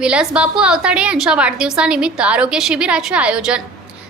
विलास बापू अवताडे यांच्या वाढदिवसानिमित्त आरोग्य शिबिराचे आयोजन.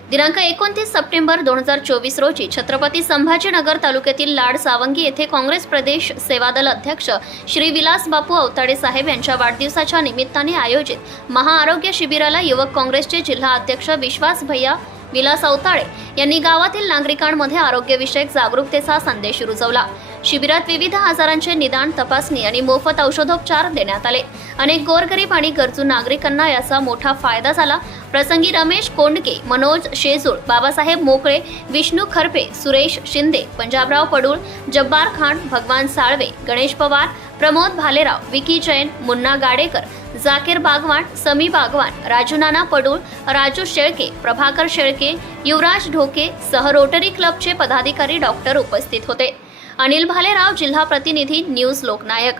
दिनांक एकोणतीस सप्टेंबर दोन हजार चोवीस रोजी छत्रपती संभाजीनगर तालुक्यातील लाड सावंगी येथे काँग्रेस प्रदेश सेवादल अध्यक्ष श्री विलास बापू अवताडे साहेब यांच्या वाढदिवसाच्या निमित्ताने आयोजित महाआरोग्य शिबिराला युवक काँग्रेसचे जिल्हा अध्यक्ष विश्वास भैया विलास अवताळे यांनी गावातील नागरिकांमध्ये आरोग्यविषयक जागरूकतेचा संदेश रुजवला. शिबिरात विविध आजारांचे निदान तपासणी आणि मोफत औषधोपचार देण्यात आले. अनेक गोरगरीब आणि गरजू नागरिकांना याचा मोठा फायदा झाला. प्रसंगी रमेश कोंडके मनोज शेजूळ बाबासाहेब मोकळे विष्णू खरपे सुरेश शिंदे पंजाबराव पडूळ जब्बार खान भगवान साळवे गणेश पवार प्रमोद भालेराव विकी जैन मुन्ना गाडेकर जाकीर बागवान समी बागवान राजूनाना पडूळ राजू शेळके प्रभाकर शेळके युवराज ढोके सह रोटरी क्लबचे पदाधिकारी डॉक्टर उपस्थित होते. अनिल भालेराव जिल्हा प्रतिनिधी न्यूज लोकनायक.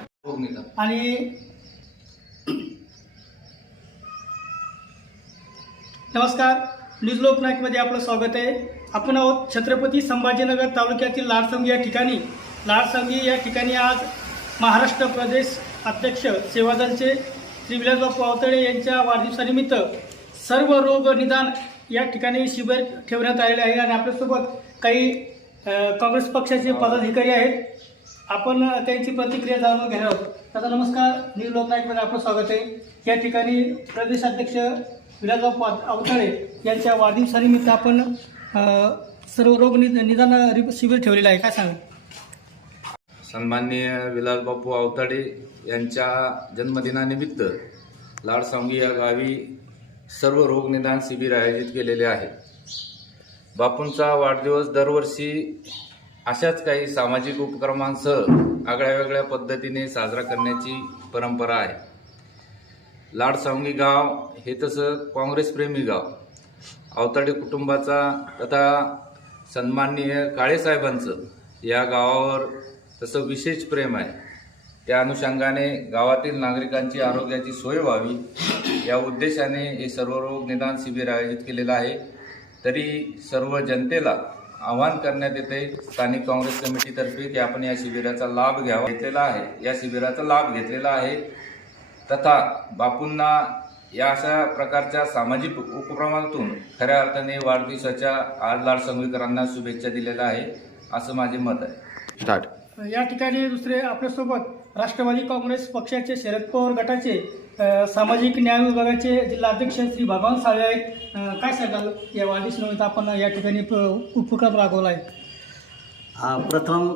आणि नमस्कार न्यूज लोकनायकमध्ये आपलं स्वागत आहे. आपण आहोत छत्रपती संभाजीनगर तालुक्यातील लाडसंगी या ठिकाणी. लाडसंगी या ठिकाणी आज महाराष्ट्र प्रदेश अध्यक्ष सेवादलचे श्री विलासबापू आवतळे यांच्या वाढदिवसानिमित्त सर्व रोग निदान या ठिकाणी शिबिर ठेवण्यात आलेले आहे. आणि आपल्यासोबत काही काँग्रेस पक्षाचे पदाधिकारी आहेत. आपण त्यांची प्रतिक्रिया जाणून घेणार आहोत. दादा नमस्कार. न्यूज लोकनायकमध्ये आपलं स्वागत आहे. या ठिकाणी प्रदेशाध्यक्ष विलासराव पा- अवताळे यांच्या वाढदिवसानिमित्त आपण सर्व रोग निद निदान शिबिर ठेवलेलं आहे. काय सांगा सन्माननीय विलासबापू आवताडे यांच्या जन्मदिनानिमित्त लाडसांगी या गावी सर्व रोग निदान शिबिर आयोजित केलेले आहे. बापूंचा वाढदिवस दरवर्षी अशाच काही सामाजिक उपक्रमांसह आगळ्या वेगळ्या पद्धतीने साजरा करण्याची परंपरा आहे. लाडसावंगी गाव हे तसं काँग्रेसप्रेमी गाव. अवताडे कुटुंबाचा तथा सन्माननीय काळेसाहेबांचं या गावावर तसं विशेष प्रेम आहे. त्या अनुषंगाने गावातील नागरिकांची आरोग्याची सोय व्हावी या उद्देशाने हे सर्व रोग निदान शिबिर आयोजित केलेलं आहे. तरी सर्व जनतेला आवाहन करण्यात येते स्थानिक काँग्रेस कमिटीतर्फे की आपण या शिबिराचा लाभ घ्यावा. घेतलेला आहे. या शिबिराचा लाभ घेतलेला आहे. तथा बापूंना या अशा प्रकारच्या सामाजिक उपक्रमातून खऱ्या अर्थाने वाढदिवसाच्या आज लाड संगवीकरांना शुभेच्छा दिलेल्या आहे असं माझे मत आहे. स्टार्ट. या ठिकाणी दुसरे आपल्यासोबत राष्ट्रवादी काँग्रेस पक्षाचे शरद पवार गटाचे सामाजिक न्याय विभागाचे जिल्हाध्यक्ष श्री भगवान साळे आहेत. काय सांगाल? या वाढदिवसानिमित्त आपण या ठिकाणी प- उपक्रम राबवला आहे. प्रथम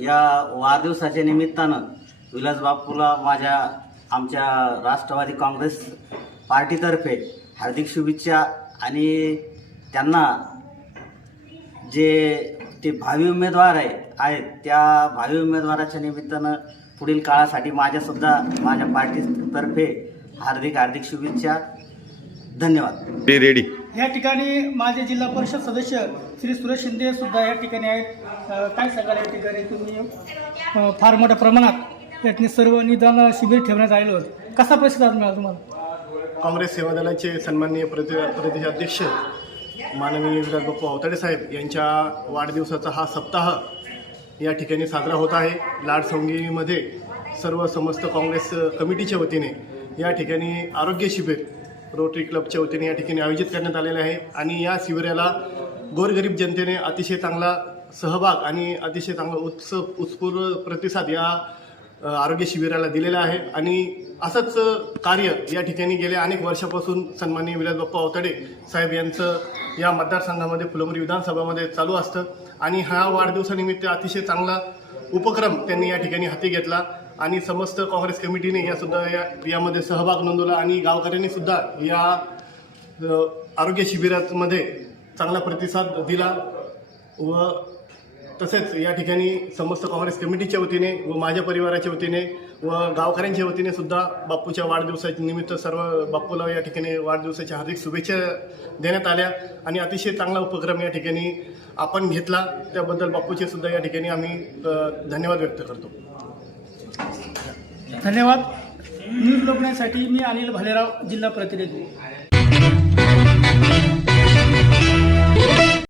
या वाढदिवसाच्या निमित्तानं विलास बापूला माझ्या आमच्या राष्ट्रवादी काँग्रेस पार्टीतर्फे हार्दिक शुभेच्छा आणि त्यांना जे ते भावी उमेदवार आहे आहेत. त्या भावी उमेदवाराच्या निमित्तानं पुढील काळासाठी माझ्यासुद्धा माझ्या पार्टीतर्फे हार्दिक हार्दिक शुभेच्छा. धन्यवाद. रेडी या ठिकाणी माझे जिल्हा परिषद सदस्य श्री सुरेश शिंदे सुद्धा या ठिकाणी आहेत. काय सांगाल या ठिकाणी? तुम्ही फार मोठ्या प्रमाणात यातनी सर्व निदान शिबिर ठेवण्यात आलेलं होतं कसा प्रतिसाद मिळाला तुम्हाला? काँग्रेस सेवा दलाचे सन्माननीय प्रति प्रदेशाध्यक्ष माननीय विलासबापू अवताडे साहेब यांच्या वाढदिवसाचा हा सप्ताह या ठिकाणी साजरा होत आहे. लाडसंगीमध्ये सर्व समस्त काँग्रेस कमिटीच्या वतीने या ठिकाणी आरोग्य शिबिर रोटरी क्लबच्या वतीने या ठिकाणी आयोजित करण्यात आलेले आहे. आणि या शिबिराला गोरगरीब जनतेने अतिशय चांगला सहभाग आणि अतिशय चांगला उत्सव उत्स्फूर्त प्रतिसाद या आरोग्य शिबिराला दिलेलं आहे. आणि असंच कार्य या ठिकाणी गेल्या अनेक वर्षापासून सन्माननीय विलास बाप्पा अवतडे साहेब यांचं या मतदारसंघामध्ये फुलंबरी विधानसभामध्ये चालू असतं. आणि हा वाढदिवसानिमित्त अतिशय चांगला उपक्रम त्यांनी या ठिकाणी हाती घेतला. आणि समस्त काँग्रेस कमिटीने यासुद्धा या यामध्ये सहभाग नोंदवला आणि गावकऱ्यांनी सुद्धा या आरोग्य शिबिरामध्ये चांगला प्रतिसाद दिला व तसेच या ठिकाणी समस्त काँग्रेस कमिटीच्या वतीने व माझ्या परिवाराच्या वतीने व गावकऱ्यांच्या वतीने सुद्धा बापूच्या वाढदिवसाच्या निमित्त सर्व बापूला या ठिकाणी वाढदिवसाच्या हार्दिक शुभेच्छा देण्यात आल्या. आणि अतिशय चांगला उपक्रम या ठिकाणी आपण घेतला. त्याबद्दल बापूचे सुद्धा या ठिकाणी आम्ही धन्यवाद व्यक्त करतो. धन्यवाद. न्यूज लोकण्यासाठी मी अनिल भालेराव जिल्हा प्रतिनिधी.